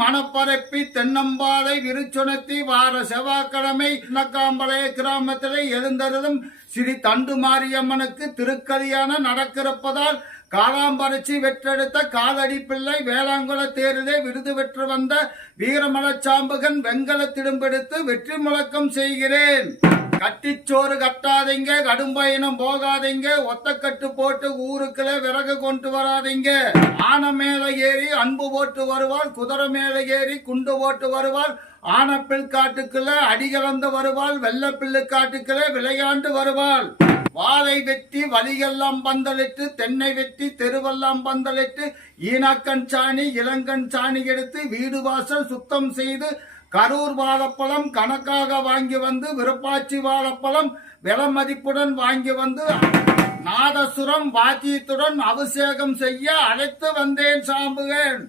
மணப்பரப்பி தென்னம்பாலை விருச்சுணத்தி வார செவ்வாய்க்கிழமை நக்காம்பளைய கிராமத்திலே எழுந்தருளும் ஸ்ரீ தண்டு மாரியம்மனுக்கு திருக்கல்யாணம் நடக்கிறப்பதால் காலாம்பரிச்சி வெற்றெடுத்த காலடி பிள்ளை வேளாங்குள தேரிலே விருது பெற்று வந்த வீரமலச்சாம்புகன் வெங்கல திரும்பெடுத்து வெற்றி முழக்கம் செய்கிறேன். கட்டிச்சோறு கட்டாதீங்க, கடும்பயணம் போகாதீங்க, ஒத்தக்கட்டு போட்டு ஊருக்குள்ள விறகு கொண்டு வராதீங்க. ஆனை மேல ஏறி அன்பு போட்டு வருவாள், குதிரை மேல ஏறி குண்டு போட்டு வருவாள், ஆனப்பில் காட்டுக்குள்ள அடிகலந்து வருவாள், வெள்ளப்பில்லு காட்டுக்குள்ள விளையாண்டு வருவாள். வாழை வெட்டி வலியெல்லாம் பந்தலிட்டு, தென்னை வெட்டி தெருவெல்லாம் பந்தலிட்டு, ஈனாக்கண் சாணி இளங்கண் சாணி எடுத்து வீடு வாசல் சுத்தம் செய்து கரூர் வாழைப்பழம் கணக்காக வாங்கி வந்து விருப்பாச்சி வாழைப்பழம் விலை மதிப்புடன் வாங்கி வந்து நாதசுரம் வாத்தியத்துடன் அபிஷேகம் செய்ய அழைத்து வந்தேன் சாம்புகன்.